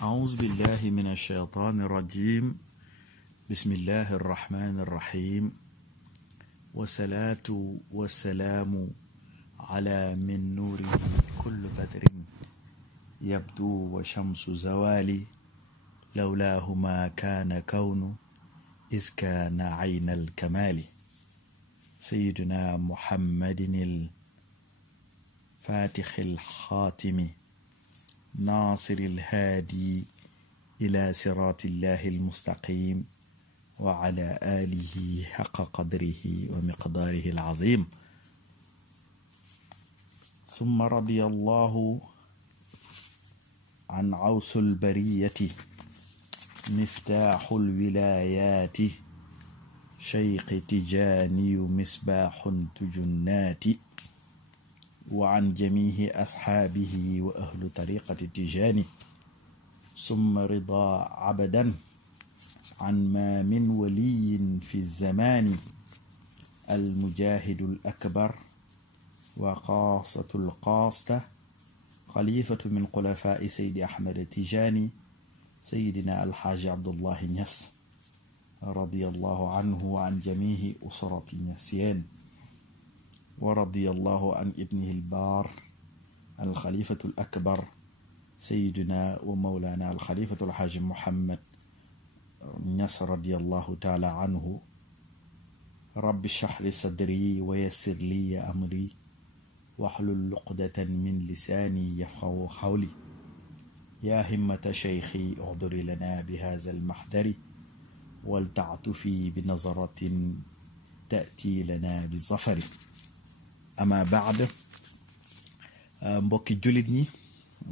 أعوذ بالله من الشيطان الرجيم. بسم الله الرحمن الرحيم، والصلاة والسلام على من نوره كل بدر يبدو وشمس زوالي، لولاه ما كان كون إذ كان عين الكمال. سيدنا محمد الفاتح الحاتم ناصر الهادي إلى صراط الله المستقيم، وعلى آله حق قدره ومقداره العظيم. ثم رضي الله عن عوس البرية مفتاح الولايات، شيخ تجاني مصباح تجنات، وعن جميع أصحابه وأهل طريقة تجاني. ثم رضا عبدا عن ما من ولي في الزمان، المجاهد الأكبر وقاصة القاصة، خليفة من خلفاء سيد أحمد التجاني، سيدنا الحاج عبد الله نياس رضي الله عنه وعن جميع أسرة نياسيين، ورضي الله عن ابنه البار الخليفة الأكبر سيدنا ومولانا الخليفة الحاج محمد نياس رضي الله تعالى عنه. رب اشرح لي صدري ويسر لي أمري واحلل عقدة من لساني يفقهوا قولي. يا همة شيخي احضري لنا بهذا المحضر، ولتعطفي بنظرة تأتي لنا بالظفر. ama baad, mbokki jullit ñi,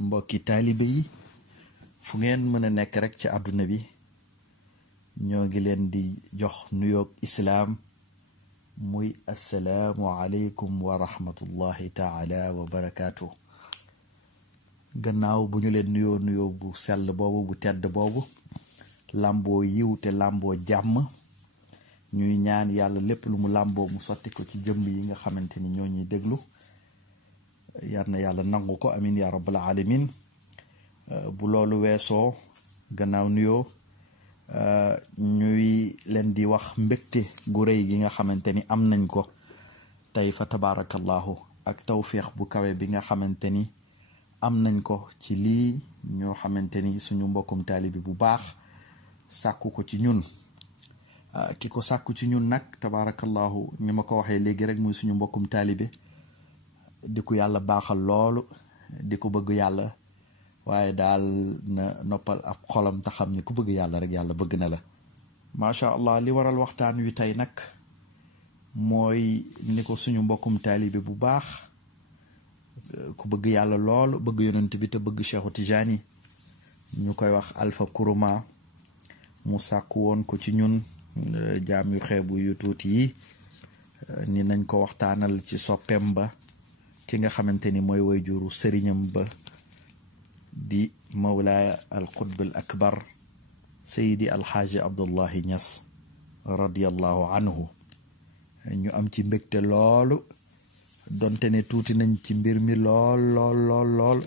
mbokki taalibe yi, fu ngeen mën a nekk rek ci àdduna bi, ñoo ngi leen di jox nuyoog islaam, muy assalaamu aleykum wa rahmatullahi taala wa barakaatu. gannaaw bu ñu leen nuyoo bu sell boobu, bu tedd boobu, làmboo yiw te làmboo jàmm, ñuy ñaan yàlla lépp lu mu làmboo mu sotti ko ci jëmm yi nga xamante ni ñoo ñuy déglu. yal na yàlla nangu ko, amin ya rabbal alamin. bu loolu weesoo, gannaaw nuyoo, ñuy leen di wax mbégte gu rëy gi nga xamante ni am nañ ko tey fa tabaarakallahu, ak tawfiix bu kawe bi nga xamante ni am nañ ko ci lii ñoo xamante ni suñu mbokkum taalibi bu baax sàkku ko ci ñun. ki ko sàkku ci ñun nag tabaarakallahu, ni ma ko waxee léegi rek, muy suñu mbokkum taalibe di ko yàlla baaxal loolu, di ko bëgg yàlla, waaye daal na noppal ab xolam te xam ni ku bëgg yàlla rek yàlla bëgg na la. macha allah. li waral waxtaan wi tey nag mooy ni ko suñu mbokkum taalibe bu baax, ku bëgg yàlla loolu, bëgg yonent bi te bëgg Cheikhu Tijaani, ñu koy wax Alpha Kuruma, mu sàkku woon ko ci ñun jaam yu xeebu yu tuuti yi, ni nañ ko waxtaanal ci soppeem ba, ki nga xamante ni mooy way juru sëriñam ba di mawlaaya al qutb al akbar sayidi alxaaji abdullahi ñas radiallahu anhu. ñu am ci mbégte loolu, donte ne tuuti nañ ci mbir mi lool,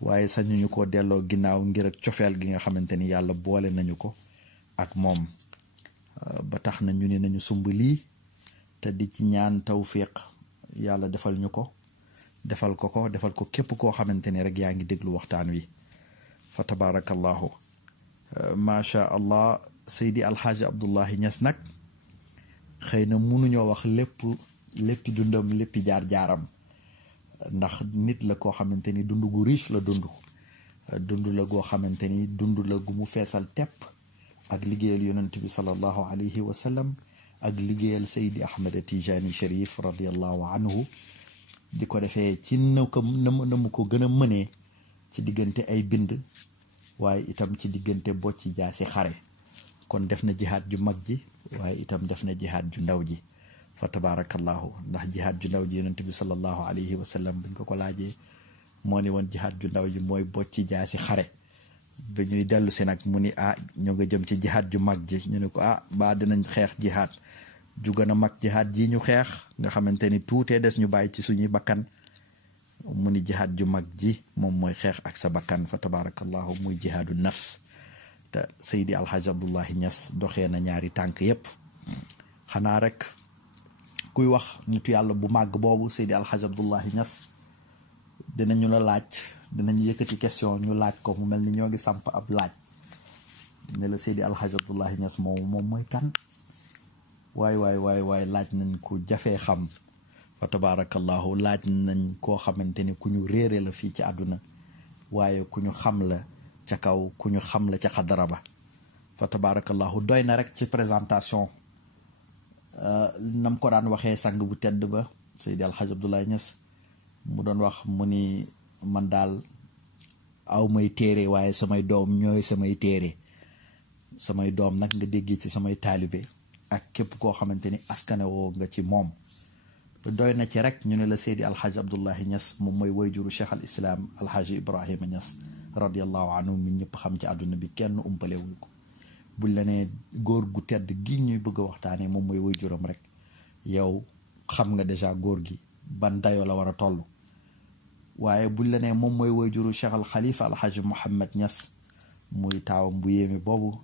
waaye sañuñu ko delloo ginnaaw ngir ak cofeel gi nga xamante ni yàlla boole nañu ko ak moom. ba tax na ñu ne nañu sumb lii te di ci ñaan tawfiq yàlla defal ñu ko, defal ko képp koo xamante ni rek yaa ngi déglu waxtaan wi fa tabaarakallahu. macha allah. Seydi Alxaaji Abdullahi Ñas nag xëy na mënuñoo wax léppi dundam, léppi jaar-jaaram, ndax nit la koo xamante ni dund gu riche la dund la goo xamante ni dund la gu mu feesal tepp ak liggéeyal yonent bi sallallahu alayhi wa sallam, ak liggéeyal Seydi Ahmad Tijani Sharif radiallahu anhu, di ko defee ci na mu ko gën a mënee ci diggante ay bind, waaye itam ci diggante bocci jaasi xare. kon def na jihaad ju mag ji, waaye itam def na jihaad ju ndaw ji fa tabaarakallahu. ndax jihaad ju ndaw ji yonent bi sallallahu alayhi wa sallam buñ ko laajee moo ni woon jihaad ju ndaw ji mooy bocci jaasi xare. ba ñuy dellu si nag mu ni ñu nga jëm ci jihaad ju mag ji. ñu ne ko ba dinañ xeex jihaad ju gën a mag jihaad ji ñu xeex, nga xamante ni tuutee des ñu bàyyi ci suñuy bakkan. mu ni jihaad ju mag ji moom mooy xeex ak sa bakkan fa tabarakallahu muy jihaadu nafs te Seydi Alhaji Abdullahi Niass doxee na ñaari tànk yépp xanaa rek kuy wax nitu yàlla bu màgg boobu Seydi Alhaji Abdullahi Niass dinañu la laaj dinañ yëkkati question ñu laaj ko mu mel ni ñoo ngi samp ab laaj ne la Seydi Alhaji Abdullahi Niass moom mooy kan waay laaj nañ ko jafee xam fa tabarakallahu laaj nañ koo xamante ni ku ñu réere la fii ci àdduna waaye ku ñu xam la ca kaw ku ñu xam la ca xadara ba fa tabarakallahu doy na rek ci présentation nam ko daan waxee sang bu tedd ba Seydi Alhaji Abdoulaye Niass mu doon wax mu ni man daal aw may téere waaye samay doom ñooy samay téere samay doom nag nga déggee ci samay taalibe ak képp koo xamante ni askane woo nga ci moom doy na ci rek ñu ne la Seydi Alhaji Abdoulaye Niass moom mooy wayjuru Cheikh al Islam Alhaji Ibrahima Niass radiallahu anhu mi ñëpp xam ci àdduna bi kenn umpalewul ko buñ la nee góor gu tedd gi ñuy bëgg a waxtaanee moom mooy wayjuram rek yow xam nga déjà góor gi ban dayoo la war a toll waaye buñ la nee moom mooy wayjuru Cheikh al Khalifa Alhaji Mouhamed Niass muy taawam bu yéeme boobu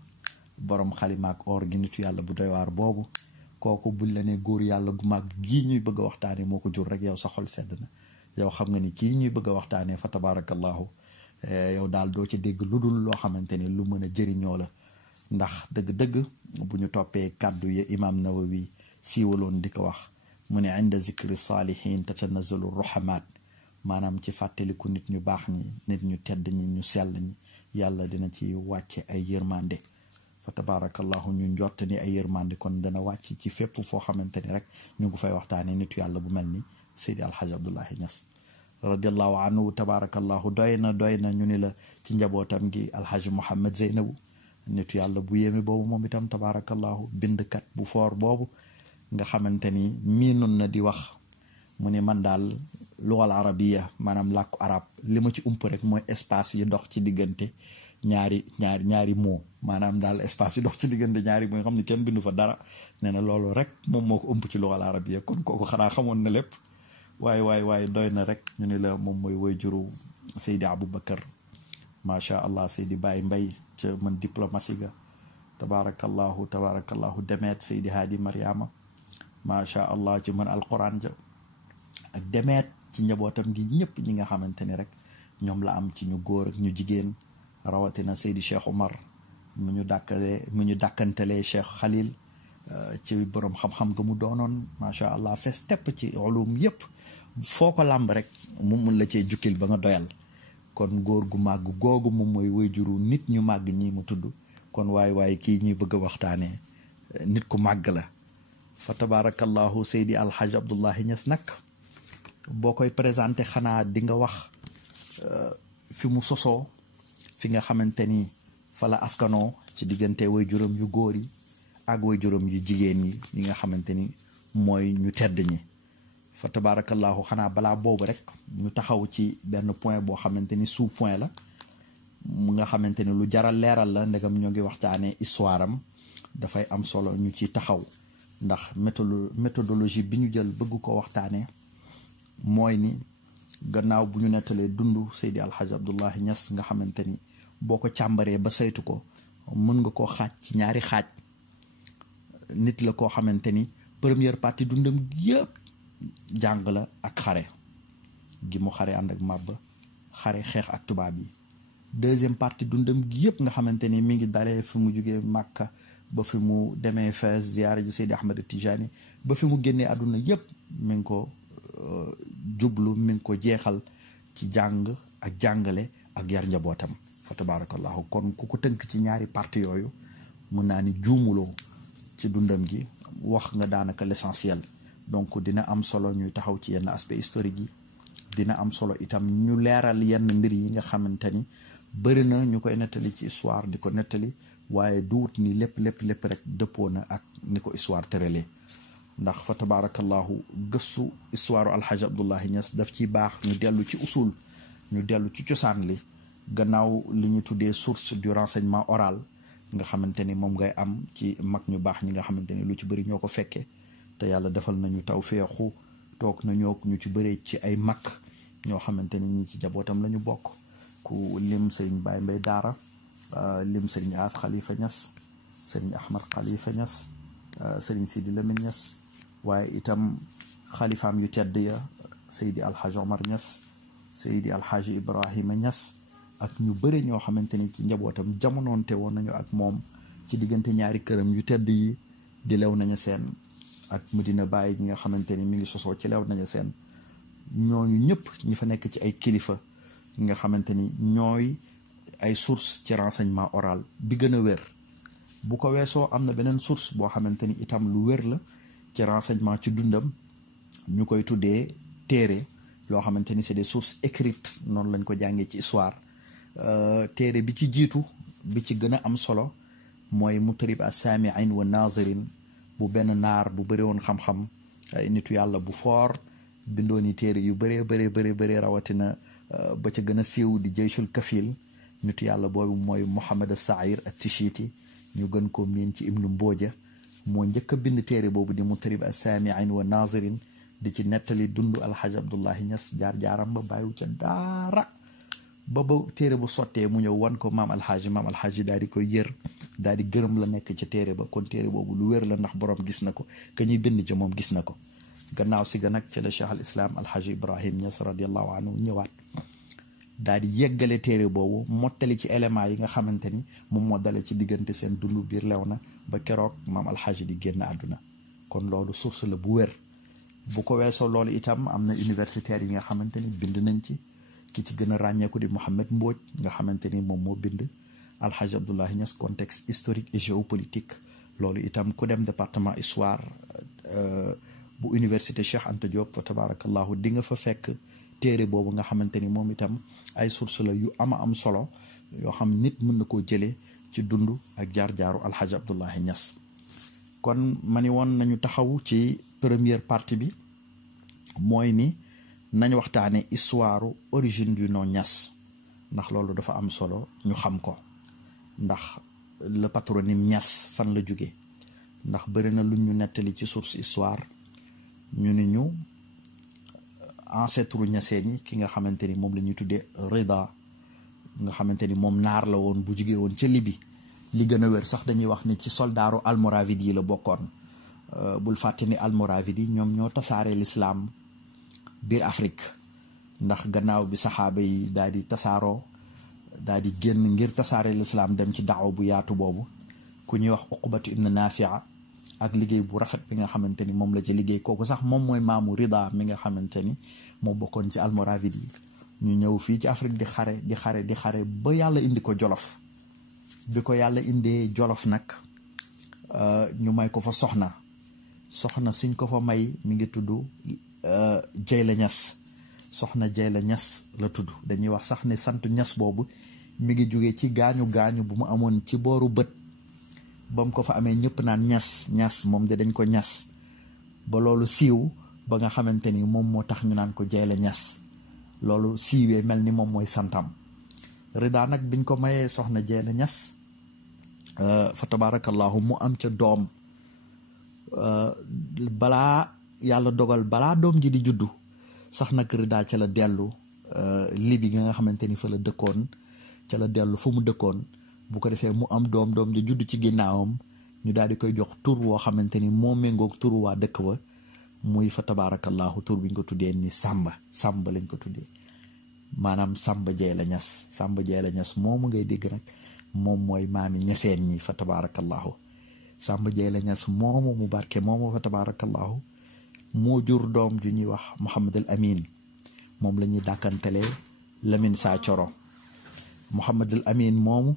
borom xalima ak or gi nitu yàlla bu doy waar boobu kooku buñ la nee góor yàlla gu mag gii ñuy bëgg a waxtaanee moo ko jur rek yow sa xol sedd na yow xam nga ni kii ñuy bëgg a waxtaanee fa tabarakallahu yow daal doo ci dégg lu dul loo xamante ni lu mën a jëriñoo la ndax dëgg-dëgg bu ñu toppee kàddu ya imaam Nawawi siiwaloon di ko wax mu ne inda zikri saalihin tatanazalu ruhamaat maanaam ci fàttaliku nit ñu baax ñi nit ñu tedd ñi ñu sell ñi yàlla dina ci wàcce ay yërmande fa tabarakallahu ñu njott ni ay yërmande kon dana wàcc ci fépp foo xamante ni rek ñu ngi fay waxtaane nitu yàlla bu mel ni Seydi Alhaji Abdoulaye Niass radiallahu anhu tabarakallahu doy na ñu ni la ci njabootam gi Alhaji Mouhamed Zeynabu nitu yàlla bu yéeme boobu moom itam tabarakallahu bindkat bu foor boobu nga xamante ni miinun na di wax mu ne man daal lugal arabiya maanaam làkku arab li ma ci ump rek mooy espace yi dox ci diggante ñaari moo maanaam daal espace yi dox ci diggante ñaari moo nga xam ne kenn bindu fa dara nee na loolu rek moom moo ko ump ci lugal arabiya kon kooku xanaa xamoon na lépp waaye doy na rek ñu ne la moom mooy way juru Seydi Aboubacar macha allah Seydi Baye Mbaye ca man diplomatie ga tabarakallahu demeet Seydi Hadi Mariama macha allah ci man alquran ja ak demeet ci njabootam gi ñëpp ñi nga xamante ni rek ñoom la am ci ñu góor ak ñu jigéen rawatina Seydi Cheikh Omar mu ñu dàkkantalee Cheikh Khalil ci borom xam-xam nga mu doonoon macha allah fees tepp ci ulum yëpp foo ko làmb rek mu mun la cee jukkil ba nga doyal kon góor gu màgg googu moom mooy wayjuru nit ñu màgg ñi mu tudd kon waaye kii ñuy bëgg a waxtaanee nit ku màgg la fa tabarakallahu Seydi Alhaji Abdoulaye Niass nag boo koy présenté xanaa di nga wax fi mu sosoo fi nga xamante ni fa la askanoo ci diggante wayjuram yu góor yi ak wayjuram yu jigéen yi nga xamante ni mooy ñu tedd ñi fa tabarakallahu xanaa balaa boobu rek ñu taxaw ci benn point boo xamante ni sous point la mu nga xamante ni lu jaral leeral la ndegam ñoo ngi waxtaanee histoire am dafay am solo ñu ci taxaw ndax méthodologie bi ñu jël bëgg ko waxtaanee mooy ni gannaaw bu ñu nettalee dundu Seydi Alhaji Abdoulaye Niass nga xamante ni boo ko càmbaree ba saytu ko mën nga koo xaaj ci ñaari xaaj nit la koo xamante ni première partie dundam yëpp jàng la ak xare gi mu xare ànd ak màbb xare xeex ak tubaab yi deuxième partie dundam gi yëpp nga xamante ni mi ngi dalee fi mu jugee Màkka ba fi mu demee Fès ziyaara ji Seydi Ahmed Tijani ba fi mu génnee àdduna yëpp mi ngi ko jublu mi ngi ko jeexal ci jàng ak jàngale ak yar njabootam fa tabarakallahu kon ku ko tënk ci ñaari partie yooyu mun naa ni juumuloo ci dundam gi wax nga daanaka l'essentiel donc dina am solo ñuy taxaw ci yenn aspect historique yi dina am solo itam ñu leeral yenn mbir yi nga xamante ni bëri na ñu koy nettali ci histoire di ko nettali waaye duwut ni lépp rek dëppoo na ak ni ko histoire tëralee ndax fa tabarakallahu gëstu histoire Alhaji Abdoulaye Niass daf ci baax ñu dellu ci usul ñu dellu ci cosaan li gannaaw li ñu tuddee source du renseignement oral nga xamante ni moom ngay am ci mag ñu baax ñi nga xamante ni lu ci bëri ñoo ko fekkee te yàlla defal nañu tawfeexu toog nañoo ñu ci bëree ci ay mag ñoo xamante ni ñi ci jabootam la ñu bokk ku lim sëriñ Baye Mbay Daara lim sëriñ As Khalifa Niass sëriñ Ahmad Khalifa Niass sëriñ Sidi Lamine Niass waaye itam xalifaam yu tedd ya Seydi Alhaji Omar Niass Seydi Alhaji Ibrahima Niass ak ñu bëri ñoo xamante ni ci njabootam jamonoonte woon nañu ak moom ci diggante ñaari këram yu tedd yi di Léona Niassène ak Medina Baye gi nga xamante ni mi ngi sosoo ci Léona Niassène ñooñu ñëpp ñi fa nekk ci ay kilifa nga xamante ni ñooy ay source ci renseignement oral bi gën a wér. bu ko weesoo am na beneen source boo xamante ni itam lu wér la ci renseignement ci dundam ñu koy tuddee téere loo xamante ni c'est des sources écrites noonu lañ ko jàngee ci histoire. téere bi ci jiitu bi ci gën a am solo mooy Mutarib as-Saami'in wa Naazirin bu benn naar bu bëri woon xam-xam ay nitu yàlla bu foor bindooni téere yu bëree rawatina ba ca gën a siiw di Jayshul Kafil nitu yàlla boobu mooy Muhammad as-Sa'ir at-Tishiti ñu gën ko miin ci Ibnu Mbooja moo njëkk a bind téere boobu di Mutarib as-Saami'in wa Naazirin di ci nettali dundu Alhaji Abdullahi Niass jaar-jaaram ba bàyyiwu ca daara ba téere bu sottee mu ñëw wan ko maam alxaaji daal di koy yër daal di gërëm la nekk ca téere ba kon téere boobu lu wér la ndax borom gis na ko ka ñuy bind ci moom gis na ko. gannaaw si ga nag ci la Cheikh al Islam Alhaji Ibrahim Niass radiallahu anhu ñëwaat daal di yeggale téere boobu mottali ci éléments yi nga xamante ni moom moo dale ci diggante seen dundu biir Léona ba keroog maam alxaaji di génn àdduna kon loolu source la bu wér. bu ko weesoo loolu itam am na universitaires yi nga xamante ni bind nañ ci. ki ci gën a ràññeeku di Mouhamed Mbodj nga xamante ni moom moo bind Alhaji Abdoulahi Niass contexte historique et géopolitique loolu itam ku dem département histoire bu université Cheikh Anta Diop fa tabarakallahu di nga fa fekk téere boobu nga xamante ni moom itam ay source la yu am solo yoo xam nit mën na koo jëlee ci dund ak jaar-jaaru Alhaji Abdoulahi Niass. kon ma ni woon nañu taxaw ci première partie bi mooy ni nañ waxtaane histoire origine du nom Niass ndax loolu dafa am solo ñu xam ko ndax le patronyme Niass fan la jóge ndax bëri na lu ñu nettali ci source histoire ñu ni ñu ancêtre ñaseen yi ki nga xamante ni moom la ñuy tuddee Rida nga xamante ni moom naar la woon bu jóge woon ca Libi li gën a wér sax dañuy wax ni ci soldaaru almoravide yi la bokkoon bul fàtte ni almoravide yi ñoom ñoo tasaare l'islam biir Afrique ndax gannaaw bi saxaaba yi daal di tasaaroo daal di génn ngir tasaare l'islam dem ci daaw bu yaatu boobu ku ñuy wax Uqbatu ibn Nafia ak liggéey bu rafet bi nga xamante ni moom la ci liggéey kooku sax moom mooy maamu Rida mi nga xamante ni moo bokkoon ci almoravide yi ñu ñëw fii ci Afrique di xare ba yàlla indi ko Jolof bi ko yàlla indee Jolof nag ñu may ko fa soxna siñ ko fa may mi ngi tudd Jeyla Niass soxna Jeyla Niass la tudd dañuy wax sax ne sant Niass boobu mi ngi jógee ci gaañu bu mu amoon ci booru bët ba mu ko fa amee ñëpp naan Niass moom de dañ ko Niass ba loolu siiw ba nga xamante ni moom moo tax ñu naan ko Jeyla Niass loolu siiwee mel ni moom mooy santam. Rida nag biñ ko mayee soxna Jeyla Niass fa tabarakallahu mu am ca doom balaa yàlla dogal balaa doom ji di juddu sax nag Rida ca la dellu Libi nga xamante ni fa la dëkkoon ca la dellu fa mu dëkkoon bu ko defee mu am doom ji juddu ci ginnaawam ñu daal di koy jox tur woo xamante ni moo méngoog tur waa dëkk ba muy fa tabarakallahu tur bi ñu ko tuddee ni Samba lañ ko tuddee maanaam Samba Jeyla Niass moomu ngay dégg nag moom mooy maami ñaseen ñi fa tabarakallahu Samba Jeyla Niass moomu mu barke moomu fa tabarakallahu moo jur doom ju ñuy wax Mouhamad al Amin moom la ñuy dàkkantelee Lamine Saa Coro Mouhamad al Amin moomu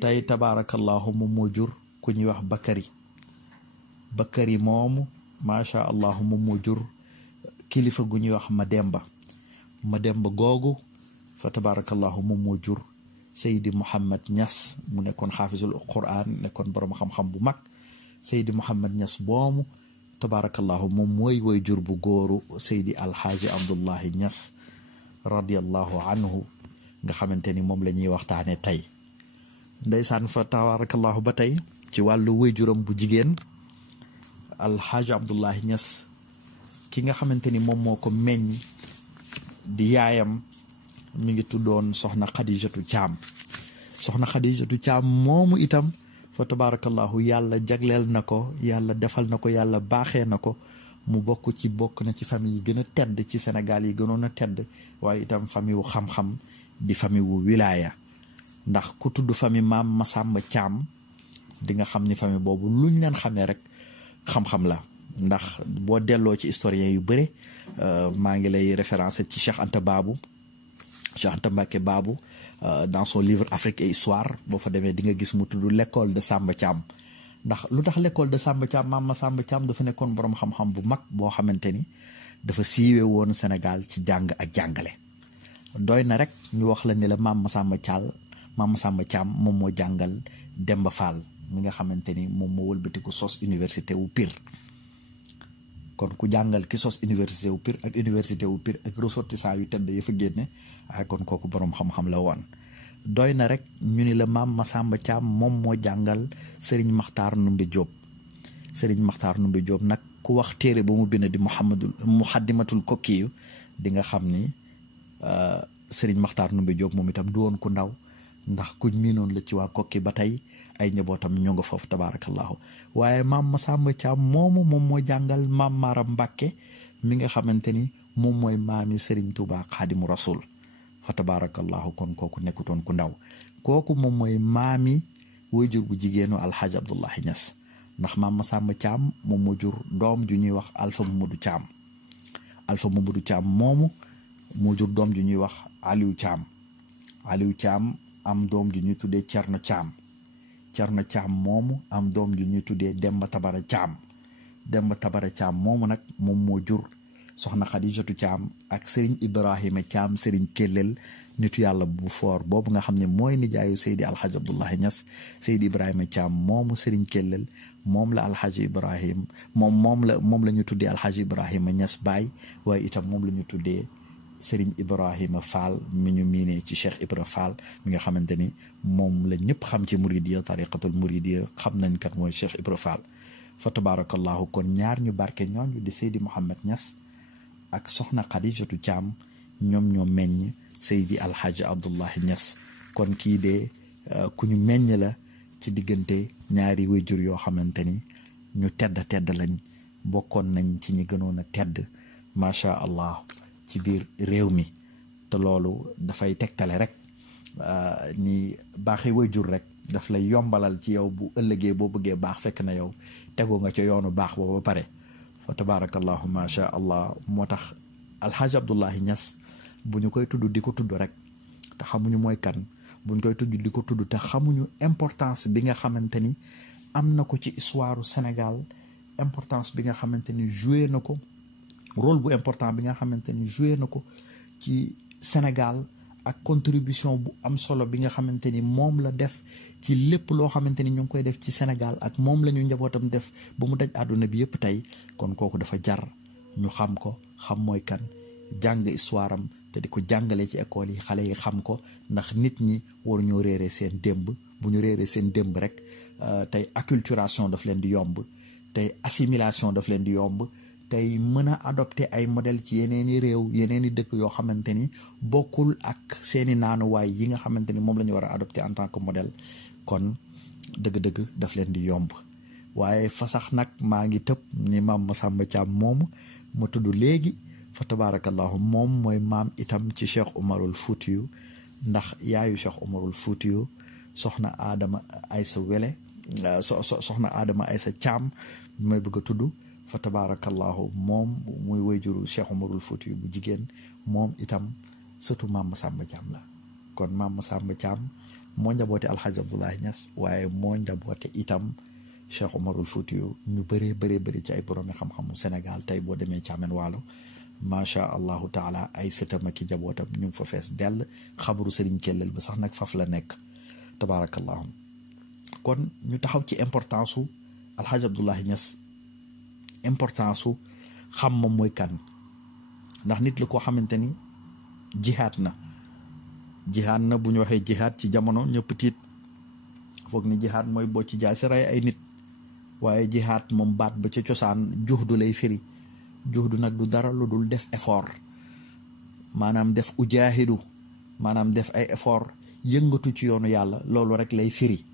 tey tabarakallahu moom moo jur ku ñuy wax Bakari moomu macha allah moom moo jur kilifa gu ñuy wax Mademba googu fa tabarakallahu moom moo jur Seydi Mouhamad Niass mu nekkoon xaafisul Quran nekkoon borom xam-xam bu mag Seydi Mouhamad Niass boomu tabarakallahu moom mooy woy jur bu góoru Seydi Alxaaji Abdullahi Niass radiallahu anhu nga xamante ni moom la ñuy waxtaane tey ndeysaan fa tabarakallahu ba tey ci wàllu woy juram bu jigéen Alxaaji Abdullahi Niass ki nga xamante ni moom moo ko meññ di yaayam mi ngi tuddoon soxna Xadijatu Caam. soxna Xadijatu Caam moomu itam fa tabarakallahu yàlla jagleel na ko, yàlla defal na ko, yàlla baaxee na ko mu bokk na ci famille yi gën a tedd ci Sénégal yi gënoon a tedd, waaye itam famille wu xam-xam di famille wu wilaaya. ndax ku tudd famille maam Masamba Caam di nga xam ni famille boobu luñ leen xamee rek xam-xam la. ndax boo delloo ci historien yu bëre maa ngi lay référencé ci Cheikh Anta Mbacké Babou dans son livre Afrique et Histoire. boo fa demee di nga gis mu tudd l'école de Samba Thiam. ndax lu tax l'école de Samba Thiam, maam Masamba Thiam dafa nekkoon borom xam-xam bu mag boo xamante ni dafa siiwee woon Sénégal ci jàng ak jàngale. doy na rek ñu wax la ne la maam Masamba Thiam moom moo jàngal Demba Fall mi nga xamante ni moom moo wëlbatiku sos université wu Pire. kon ku jàngal ki sos université wu Pire ak ressortissant yu tedd ya fa génne waaye kon kooku boroom xam-xam la woon. doy na rek ñu ni la maam Masamba Thiam moom moo jàngal Serigne Makhtar Numbe Diop. Serigne Makhtar Numbe Diop nag ku wax téere ba mu bind di Muxaddimatul Kokkiyu di nga xam ni Serigne Makhtar Numbe Diop moom itam du woon ku ndaw, ndax kuñ miinoon la ci waa Kokki ba tey ay njabootam ñu nga foofu tabarakallahu. waaye maam Masamba Thiam moom moo jàngal maam Maaram Mbàkke mi nga xamante ni moom mooy maami Serigne Touba Xaadimu Rasul fa tabarakallahu. kon kooku nekkutoon ku ndaw, kooku moom mooy maami wayjur bu jigéenu Alxaaji Abdullahi Ñas. ndax maam Masamba Thiam moom moo jur doom ju ñuy wax Alpha Mamadou Thiam. Alpha Mamadou Thiam moomu moo jur doom ju ñuy wax Aliou Thiam am doom ju ñuy tuddee Cerno Thiam moomu am doom ju ñuy tuddee Demba Tabara Thiam moomu nag moom moo jur soxna Xadijatu Thiam ak Serigne Ibrahima Thiam Serigne Kellel nitu yàlla bu foor boobu nga xam ne mooy nijaayu Seydi Alxaaji Abdullahi Ñas. Seydi Ibrahima Thiam moomu Serigne Kellel moom la Alxaaji Ibrahim moom la ñu tuddee Alxaaji Ibrahima Ñas baay, waaye itam moom la ñu tuddee Serigne Ibrahima Fall mi ñu miinee ci Cheikh Ibra Fall mi nga xamante ni moom la ñëpp xam ci muridiya, tariqatul muridiya xam nañ kat mooy Cheikh Ibra Fall fa tabarakallahu. kon ñaar ñu barke ñooñu di Seydi Mouhamed Niass ak soxna Xadijatu Thiam ñoom meññ Seydi Alxaaji Abdullahi Niass. kon kii de ku ñu meññ la ci diggante ñaari wayjur yoo xamante ni ñu tedd lañ, bokkoon nañ ci ñi gënoon a tedd macha allah ci biir réew mi. te loolu dafay tegtale rek ni baaxee wayjur rek daf lay yombalal ci yow bu ëllëgee boo bëggee baax fekk na yow tegoo nga ca yoonu baax boobu ba pare fa tabarakallahu macha allah. moo tax Alxaaji Abdullahi Ñas bu ñu koy tudd di ko tudd rek te xamuñu mooy kan, bu ñu koy tudd di ko tudd te xamuñu importance bi nga xamante ni am na ko ci histoire Sénégal, importance bi nga xamante ni joué na ko, rôle bu important bi nga xamante ni joué na ko ci Sénégal, ak contribution bu am solo bi nga xamante ni moom la def ci lépp loo xamante ni ñu ngi koy def ci Sénégal, ak moom la ñu njabootam def ba mu daj àdduna bi yëpp tey. kon kooku dafa jar ñu xam ko, xam mooy kan, jàng histoire am te di ko jàngale ci école yi, xale yi xam ko, ndax nit ñi waruñoo réeree seen démb. bu ñu réeree seen démb rek tey acculturation daf leen di yomb, tey assimilation daf leen di yomb, tey mën a adopté ay modèle ci yeneeni réew, yeneeni dëkk yoo xamante ni bokkul ak seeni naanuwaay yi nga xamante ni moom la ñu war a adopté en tant que modèle. kon dëgg-dëgg daf leen di yomb. waaye fa sax nag maa ngi tëb ni maam Masamba Thiam moomu ma tudd léegi fa tabarakallahu moom mooy maam itam ci Cheikh Umarul Fuutiyu, ndax yaayu Cheikh Umarul Fuutiyu soxna Adama Aysa Wele soxna Adama Aysa Thiam may bëgg a tudd fa tabarakallahu moom muy wayjuru Cheikh Umarul Fuutiyu bu jigéen, moom itam surtout maam Masamba Thiam la. kon maam Masamba Thiam moo njaboote Alxaaji Abdullahi Ñas, waaye moo njaboote itam Cheikh Umarul Fuutiyu. ñu bëree ci ay boroomi xam-xamu Sénégal tey boo demee Caamen Waalo macha allahu taala ay sëtam ak i jabootam ñu ngi fa fees dell. xabaru Serigne Kellel ba sax nag faf la nekk tabarakallahu. kon ñu taxaw ci importance su Alxaaji Abdullahi Ñas, importance su xam moom mooy kan, ndax nit la koo xamante ni jihaad na bu ñu waxee jihaad ci jamono ñëpp tiit foog ni jihaad mooy boo ci jaay si rey ay nit, waaye jihaad moom baat ba ca cosaan juhdu lay firi. juhdu nag du dara lu dul def effort. maanaam def ujaahidu maanaam def ay effort yëngatu ci yoonu yàlla loolu rek lay firi.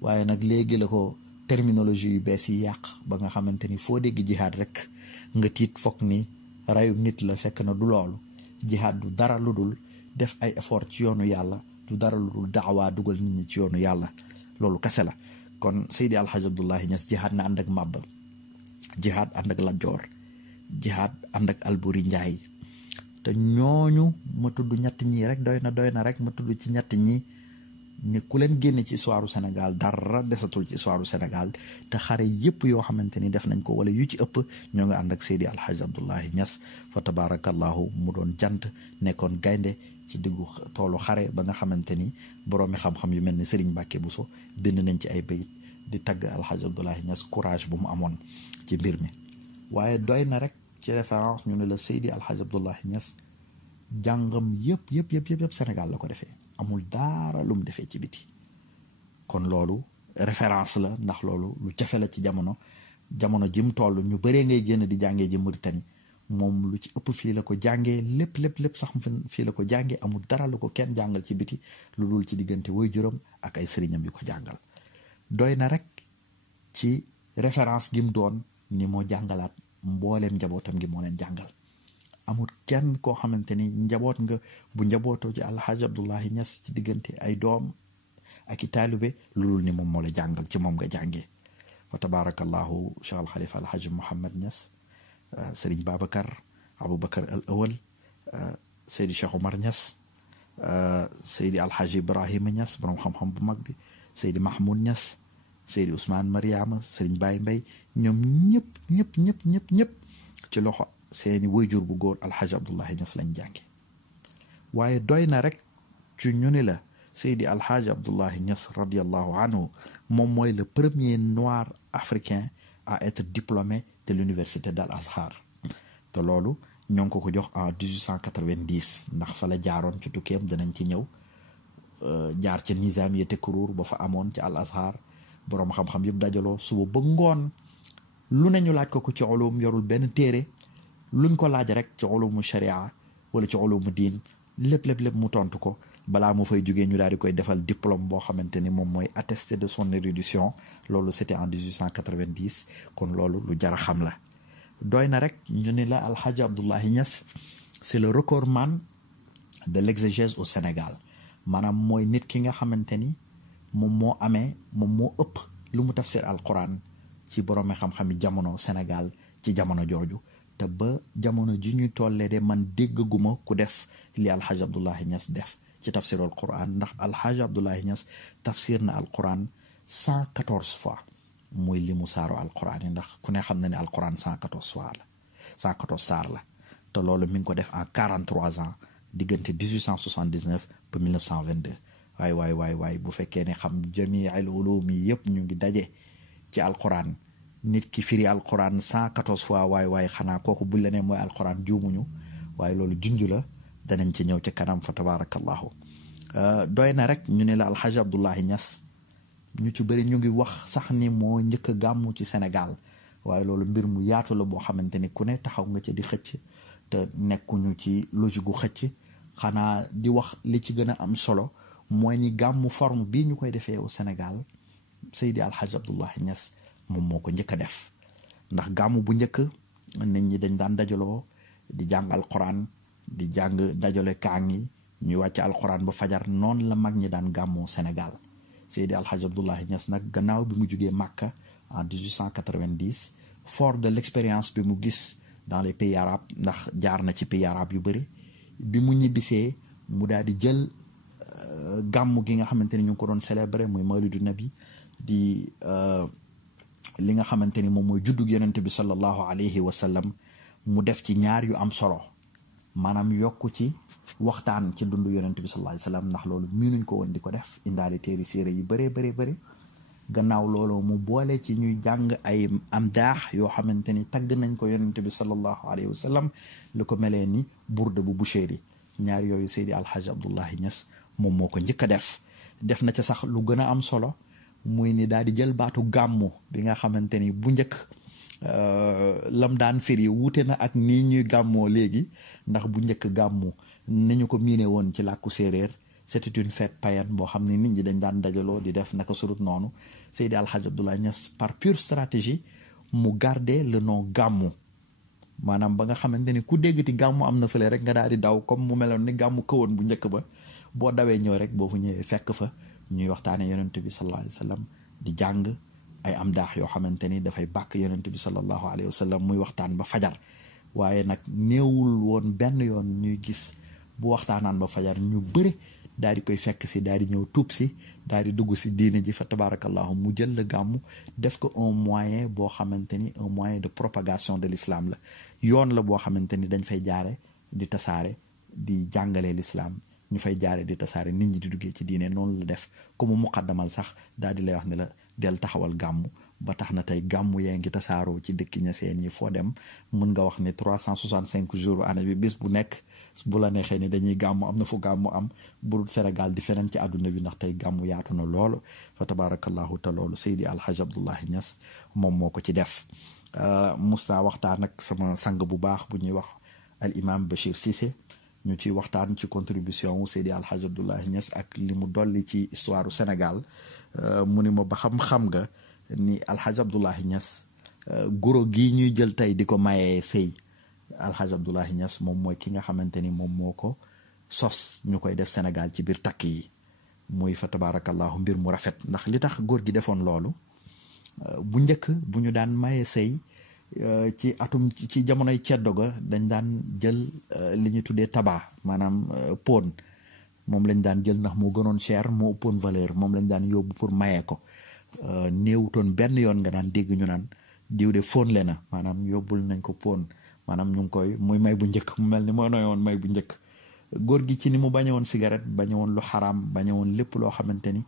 waaye nag léegi la ko terminologie yu bees yi yàq ba nga xamante ni foo dégg jihaad rek nga tiit foog ni rayu nit la, fekk na du loolu. jihaad du dara lu dul def ay effort ci yoonu yàlla, du dara lu dul daawaa dugal nit ñi ci yoonu yàlla, loolu kese la. kon Seydi Alxaaj Abdullahi Ñas jihaad na ànd ak Màbba, jihaad ànd ak Lat Joor, jihaad ànd ak Alburi Njaay. te ñooñu ma tudd ñett ñi rek doy na rek ma tudd ci ñett ñi ni ku leen génne ci histoire Sénégal dara desatul ci histoire Sénégal. te xare yëpp yoo xamante ni def nañ ko wala yu ci ëpp ñoo nga ànd ak Seydi Alxaaj Abdullahi Ñas fa tabarakallahu mu doon jant nekkoon gaynde ci diggu toolu xare ba nga xamante ni boroomi xam-xam yu mel ni Serigne Mbàkke Buso bind nañ ci ay bayit di tagg Alxaaj Abdullahi Ñas courage bu mu amoon ci mbir mi. waaye doy na rek ci référence ñu ne la Seydi Alxaaj Abdullahi Ñas jàngam yëpp Sénégal la ko defee, amul dara lu mu defee ci biti. kon loolu référence la, ndax loolu lu jafe la ci jamono ji mu toll. ñu bëree ngay génn di jàngee ji Mauritanie, moom lu ci ëpp fii la ko jàngee, lépp sax fii la ko jàngee. amul dara lu ko kenn jàngal ci biti lu dul ci diggante waajuram ak ay sëriñam yu ko jàngal. doy na rek ci référence gi mu doon ni moo jàngalaat mbooleem njabootam gi moo leen jàngal. amul kenn koo xamante ni njaboot nga bu njabootoo ci Alxaaj Abdullahi Ñas ci diggante ay doom ak i taalibe lu dul ni moom moo la jàngal, ci moom nga jàngee. wa tabarakallahu Cheikh al Xalifa Alxaaj Mouhamed Ñas, Sëriñ Babacar Aboubacar al Awal, Seydi Cheikh Omar Ñas, Seydi Alxaaj Ibrahima Ñas borom xam-xam bu mag bi, Seydi Mahmoud Ñas, Seydi Ousmane Mariama, Sëriñ Baye Mbay, ñoom ñëpp ci loxo seeni wayjur bu góor Alxaaj Abdullahi Ñas lañ jànge. waaye doy na rek ci ñu ni la Seydi Alxaaj Abdullahi Ñas radiallahu anhu moom mooy le premier noir africain à être diplômé de l'université d'Al Azhar. te loolu ñoo ngi ko jox en 1890 ndax fa la jaaroon ci tukkeem, danañ ci ñëw. jaar ca Nizamiya Tekruur ba fa amoon ci Al Azhar, boroom xam-xam yëpp dajaloo suba ba ngoon lu ne ñu laaj ko ci ulum, yorul benn téere. luñ ko laaj rek ci ulumu sharia wala ci ulumu diin lépp mu tontu ko balaa mu fay jógee ñu daal di koy defal diplôme boo xamante ni moom mooy attesté de son érudition. loolu c'était en 1890. kon loolu lu jar a xam la. doy na rek ñu ni la Alxaaj Abdullahi Ñas c'est le recordman de l'exégèse au Sénégal. maanaam mooy nit ki nga xamante ni moom moo ëpp lu mu tafsir alquran ci boroomi xam-xami jamono Sénégal ci jamono jooju. te ba jamono ji ñuy tollee de man déggaguma ku def li Alxaaj Abdullahi Ñas def ci tafsirul Quran, ndax Alxaaj Abdullahi Ñas tafsir na alquran 114 fois. muy li mu saaru alquran yi, ndax ku ne xam na ne alquran 114 fois la, 114 saar la. te loolu mi ngi ko def en 43 ans diggante 1879 ba 1922. waay bu fekkee ne xam jami al ulum yi yëpp ñu ngi daje ci alquran, nit ki firi alquran 114 fois waay xanaa kooku buñ la ne mooy alquran juumuñu. waaye loolu junj la, danañ ci ñëw ci kanam fa tabarakallahu. doy na rek ñu ne la Alxaaj Abdullahi Ñas ñu ci bëri ñu ngi wax sax ni moo njëkk a gàmmu ci Sénégal. waaye loolu mbir mu yaatu la boo xamante ni ku ne taxaw nga ci di xëcc, te nekkuñu ci logique gu xëcc. xanaa di wax li ci gën a am solo mooy ni gàmmu forme bii ñu koy defee au Sénégal Seydi Alxaaj Abdullahi Ñas moom moo ko njëkk a def. ndax gàmmu bu njëkk nit ñi dañ daan dajaloo di jàng alquran, di jàng dajale kaang yi ñuy wàcc alquran ba fajar. noonu la mag ñi daan gàmmoo Sénégal. Seydi Alxaaj Abdullahi Ñas nag gannaaw bi mu jugee Màkka en 1890, fort de l'expérience bi mu gis dans les pays arabes, ndax jaar na ci pays arabes yu bëri, bi mu ñibbisee mu daal di jël gàmmu gi nga xamante ni ñu ngi ko doon célébrer muy mawlidu nabi di li nga xamante ni moom mooy juddug yonent bi sallallahu alayhi wa sallam, mu def ci ñaar yu am solo. maanaam yokku ci waxtaan ci dundu yonent bi sallallahu alayhi wa sallam, ndax loolu miinuñ ko woon di ko def, indaale téeri siire yu bëree. gannaaw loolu mu boole ci ñuy jàng ay am daax yoo xamante ni tagg nañ ko yonent bi sallallahu alayhi wa sallam, lu ko melee ni Burda bu Busheeri. ñaar yooyu Seydi Alxaaj Abdullahi Ñas moom moo ko njëkk a def na ca sax lu gën a am solo, muy ni daal di jël baatu gàmmu bi nga xamante ni bu njëkk lam daan firi wuute na ak nii ñuy gàmmoo léegi, ndax bu njëkk gàmmu ni ñu ko miine woon ci làkku séeréer c'était une fête païenne boo xam ne nit ñi dañ daan dajaloo di def naka surut noonu. Seydi Alhaji Abdoulaye Niass par pure stratégie mu garder le nom gàmmu, maanaam ba nga xamante ni ku déggati gàmmu am na fële rek nga daal di daw, comme mu meloon ni gàmmu këwoon bu njëkk ba. boo dawee ñëw rek boo fu ñëwee fekk fa ñuy waxtaane yonent bi sallallahu alayhi wa sallam, di jàng ay am daax yoo xamante ni dafay bàkk yonent bi sallallahu alayhi wa sallam, muy waxtaan ba fajar. waaye nag néewul woon benn yoon ñuy gis bu waxtaanaan ba fajar ñu bëri daal di koy fekk si, daal di ñëw tuub si, daal di dugg si diine ji fa tabarakallahu. mu jël la gàmmu def ko un moyen boo xamante ni un moyen de propagation de l'islam la, yoon la boo xamante ni dañ fay jaare di tasaare di jàngalee l'islam, ñu fay jaare di tasaare nit ñi di duggee ci diine. noonu la def ku mu muqaddamal sax daal di lay wax ne la del taxawal gàmmu, ba tax na tey gàmmu yee ngi tasaaroo ci dëkki ñaseen yi. foo dem mën nga wax ne 365 jours année bi, bis bu nekk bu la neexee ni dañuy gàmmu. am na fu gàmmu am bu Sénégal di feneen ci àdduna bi, ndax tey gàmmu yaatu na loolu fa tabarakallahu. te loolu Seydi Alhaji Abdoulaye Niass moom moo ko ci def. musta waxtaan ak sama sang bu baax bu ñuy wax al imam Bachir Cissé, ñu ci waxtaan ci contribution wu Seydi Alhaji Abdoulaye Niass ak li mu dolli ci histoire Sénégal. mu ni ma ba xam nga ni Alhaji Abdoulaye Niass guro gii ñuy jël tey di ko mayee sëy, Alhaji Abdoulaye Niass moom mooy ki nga xamante ni moom moo ko sos ñu koy def Sénégal ci biir takk yi. muy fa tabarakallahu mbir mu rafet, ndax li tax góor gi defoon loolu bu njëkk bu ñu daan mayee sëy ci jamonoy ceddo ga dañ daan jël li ñu tuddee tabac, maanaam pon, moom lañ daan jël ndax moo gënoon cher, moo ëppoon valeur, moom lañ daan yóbbu pour mayee ko. néewutoon benn yoon nga daan dégg ñu naan diw de fóon le na, maanaam yóbbul nañ ko pon, maanaam ñu ngi koy muy may bu njëkk, mu mel ni moo noyoon may bu njëkk. góor gi ci ni mu bañewoon cigarette, bañewoon lu xaraam, bañewoon lépp loo xamante ni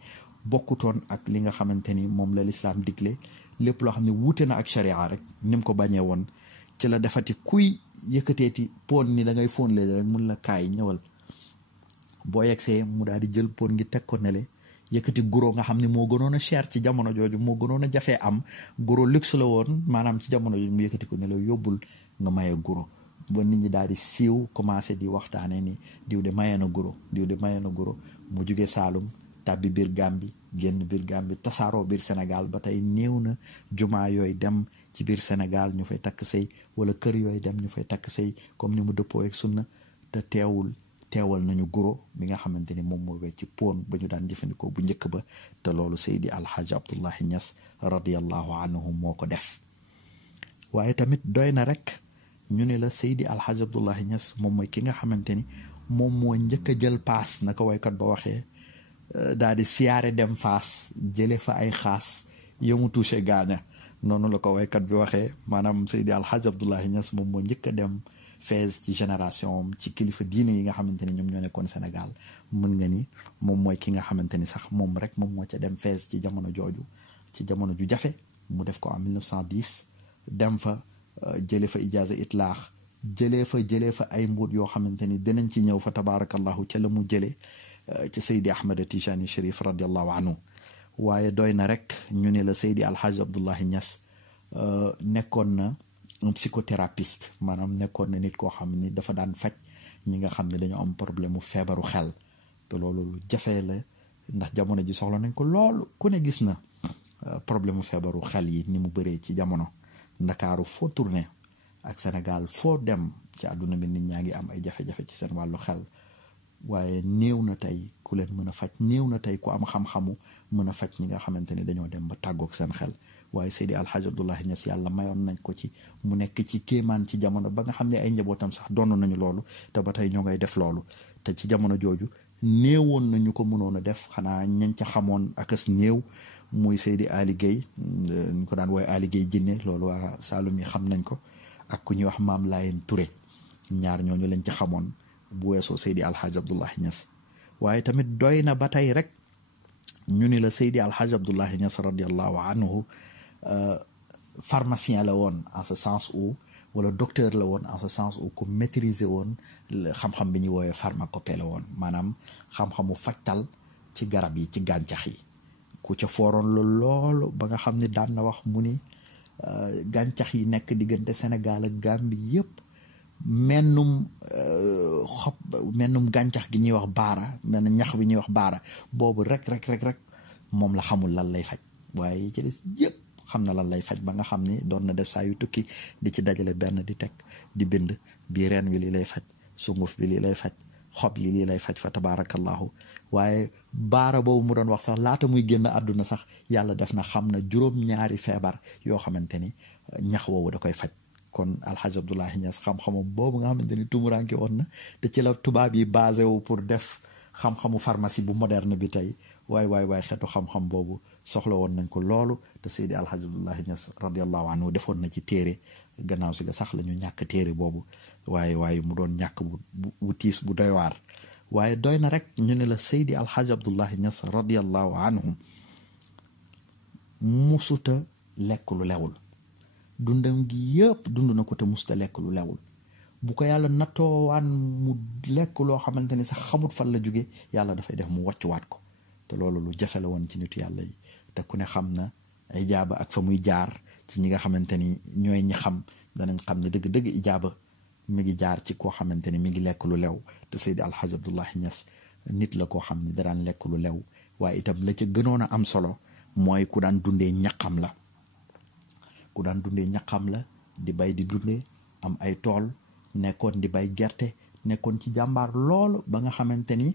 bokkutoon ak li nga xamante ni moom la lislaam digle, lépp loo xam ne wuute na ak sharia rek ni mu ko bañee woon. ci la defati kuy yëkkateeti pon ni da ngay fóon le rek mun la kaay ñëwal, boo yegsee mu daal di jël pon ngi teg ko nele, yëkkati guro nga xam ne moo gënoon a cher ci jamono jooju, moo gënoon a jafee am, guro luxe la woon maanaam ci jamono jooju, mu yëkkati ko nele yóbbul nga maye guro. ba nit ñi daal di siiw commencé di waxtaanee ni diw de maye na guro, diw de maye na guro. mu jugee Saalum tàbbi biir Gàmbi, génn biir Gàmbi, tasaaroo biir Sénégal. ba tey néew na jumaa yooyu dem ci biir Sénégal ñu fay takk sëy, wala kër yooyu dem ñu fay takk sëy comme ni mu dëppoo ak sunna. te teewal nañu guro bi nga xamante ni moom moo ci pon ba ñu daan jëfandikoo bu njëkk ba. te loolu Seydi Alhaji Abdoulaye Niass radiyallahu anhu moo ko def. waaye tamit doy na rek ñu ne la Seydi Alhaji Abdoulaye Niass moom mooy ki nga xamante ni moom moo njëkk a jël paas, naka waykat ba waxee, daal di siyaare dem Faas, jële fa ay xaas yamu touché gaaña. noonu la ko waykat bi waxee, maanaam Seydi Alhaji Abdoulaye Niass moom moo njëkk a dem Fès ci génération ci kilifa diine yi nga xamante ni ñoom ñoo nekkoon Sénégal. mën nga ni moom mooy ki nga xamante ni sax moom rek moom moo ca dem Fès ci jamono jooju, ci jamono ju jafe. mu def ko en 1910 dem fa jëlee fa ijaaza itlaax, jëlee fa ay mbuut yoo xamante ni dinañ ci ñëw fa tabaarakallahu ca la mu jëlee ci Seydi Ahmed Tijani Chérif radiallahu anhu. waaye doy na rek ñu ne la Seydi Alhaji Abdoulaye Niass nekkoon na un psychothérapeute, maanaam nekkoon na nit koo xam ni dafa daan faj ñi nga xam ne dañoo am problème mu feebaru xel. te loolu lu jafe la, ndax jamono ji soxla nañ ko loolu. ku ne gis na problème mu feebaru xel yi ni mu bëree ci jamono. Ndakaaru foo tourné ak Sénégal foo dem ci àdduna bi nit ñaa ngi am ay jafe-jafe ci seen wàllu xel. waaye néew na tey ku leen mën a faj, néew na tey ku am xam-xamu mën a faj ñi nga xamante ni dañoo dem ba tàggoog seen xel. waaye Seydi Alhaji Abdoulaye Niass yàlla mayoon nañ ko ci mu nekk ci kéemaan ci jamono ba nga xam ne ay njabootam sax doon nañu loolu, te ba tey ñoo ngay def loolu. te ci jamono jooju néewoon nañu ko mënoon a def, xanaa ñañ ca xamoon akas néew, muy Seydi Ali Guèye, ñu ko daan wooye Ali Guèye jinne, loolu waa Saalum yi xam nañ ko, ak ku ñuy wax Maam Layen Touré. ñaar ñooñu lañ ci xamoon bu weesoo Seydi Alhaji Abdoulaye Niass. waaye tamit doy na ba tey rek ñu ni la Seydi Alhaji Abdoulaye Niass radiallahu anhu pharmacien la woon en ce sens où, wala docteur la woon en ce sens où ku maîtriser woon xam-xam bi ñuy woowee pharmacopée la woon, maanaam xam-xamu fajtal ci garab yi, ci gàncax yi. ku ca fooroon la loolu ba nga xam ne daan na wax mu ni gàncax yi nekk diggante Sénégal ak Gambie yëpp mennum gàncax gi ñuy wax baara menn ñax bi ñuy wax baara boobu rek moom la xamul lan lay faj waaye ci des yëpp xam na lan lay faj ba nga xam ni doon na def saa yu tukki di ci dajale benn di teg di bind bii reen wi lii lay faj sunguf bi lii lay faj xob yi lii lay faj fa tabaarakallahu waaye baara boobu mu doon wax sax laata muy génn àdduna sax yàlla def na xam na juróom-ñaari feebar yoo xamante ni ñax woowu da koy faj kon Alxaaj Abdoulaye Niass xam-xamam boobu nga xamante ni tumuranke woon na te ci la tubaab yi basé wu pour def xam-xamu pharmacie bu moderne bi tey waay xeetu xam-xam boobu soxla woon nañ ko loolu te Seydi Alxaaj Abdoulaye Niass radiallahu anhu defoon na ci téere gannaaw si ga sax la ñu ñàkk téere boobu waaye mu doon ñàkk bu tiis bu doy waar waaye doy na rek ñu ne la Seydi Alxaaj Abdoulaye Niass radiallahu anhu musuta lekk lu lewul dundam gi yëpp dund na ko te musuta lekk lu lewul bu ko yàlla nattoowaan mu lekk loo xamante ni sax xamut fan la jóge yàlla dafay def mu wàccuwaat ko te loolu lu jafe la woon ci nitu yàlla yi te ku ne xam na ijaaba ak fa muy jaar ci ñi nga xamante ni ñooy ñi xam danañ xam ne dëgg-dëgg ijaaba mi ngi jaar ci koo xamante ni mi ngi lekk lu lew te Seydi Alxaaj Abdoulaye Niass nit la koo xam ne daraan lekk lu lew waaye itam la ca gënoon a am solo mooy ku daan dundee ñaqam la di bay di dundee am ay tool nekkoon di bay gerte nekkoon ci jàmbaar lool ba nga xamante ni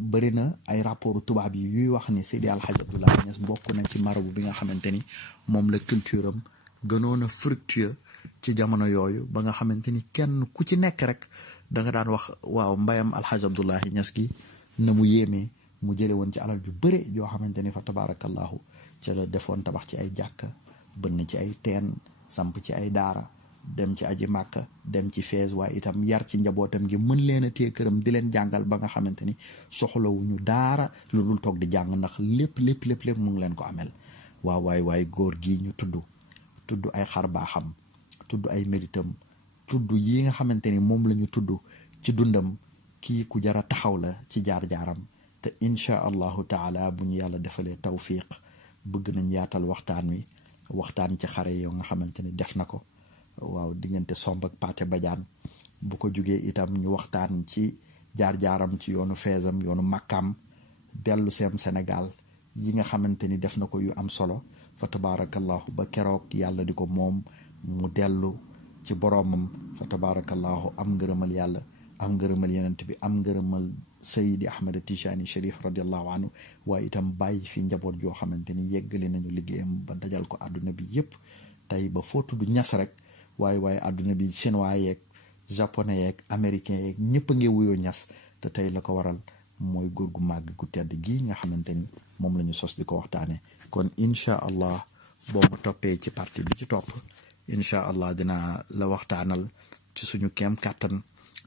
bëri na ay rapport tubaab yi yuy wax ni Seydi Alxaaj Abdoulaye Niass bokk na ci marabu bi nga xamante ni moom la culture am gënoon a fructueux ci jamono yooyu ba nga xamante ni kenn ku ci nekk rek da nga daan wax waaw mbayam Alxaaj Abdoulaye Niass gi na mu yéemee mu jële woon ci alal ju bëre yoo xamante ni fa tabaarakallahu ca la defoon tabax ci ay jàkka bënn ci ay teen samp ci ay daara dem ci aji màkka dem ci fees waaye itam yar ci njabootam gi mën leen a téye këram di leen jàngal ba nga xamante ni soxlawuñu daara lu dul toog di jàng ndax lépp mu ngi leen ko amel waaw waaye góor gi ñu tudd ay xar baaxam tudd ay méritam tudd yi nga xamante ni moom la ñu tudd ci dundam kii ku jara taxaw la ci jaar-jaaram te incha allahu taala bu ñu yàlla defalee tawfiq bëgg nañ yaatal waxtaan ci xare yoo nga xamante ni def na ko waaw diggante Somb ak Pathé Badiane bu ko jugee itam ñu waxtaan ci jaar-jaaram ci yoonu feesam yoonu makkaam dellu seem Sénégal yi nga xamante ni def na ko yu am solo fa tabaarakallahu ba keroog yàlla di ko moom mu dellu ci boroomam fa tabaarakallahu am ngërëmal yàlla am ngërëmal yenent bi am ngërëmal Seydi Ahmad Tijani Cherif radiallahu anhu waaye itam bàyyi fi njaboot yoo xamante ni yeggali nañu liggéeyam ba dajal ko àdduna bi yëpp tey ba foo tudd Ñas rek waaye àdduna bi chinois yeeg japonais yeeg américains yeeg ñëpp a ngi wuyoo Ñas te tey la ko waral mooy góor gu màgg gu tedd gii nga xamante ni moom la ñu sos di ko waxtaane kon incha allah boo ma toppee ci partie bi ci topp incha allah dinaa la waxtaanal ci suñu kéem kàttan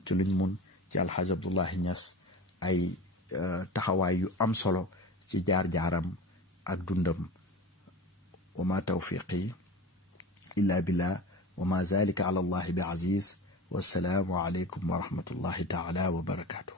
ci luñ mun ci Alxaaj Abdoulaye Niass ay taxawaay yu am solo ci jaar-jaaram ak dundam wa ma tawfiqi illa billah wa ma zalika ala allahi bi aziz wassalaamu aleykum wa rahmatullahi taala wa barakatuh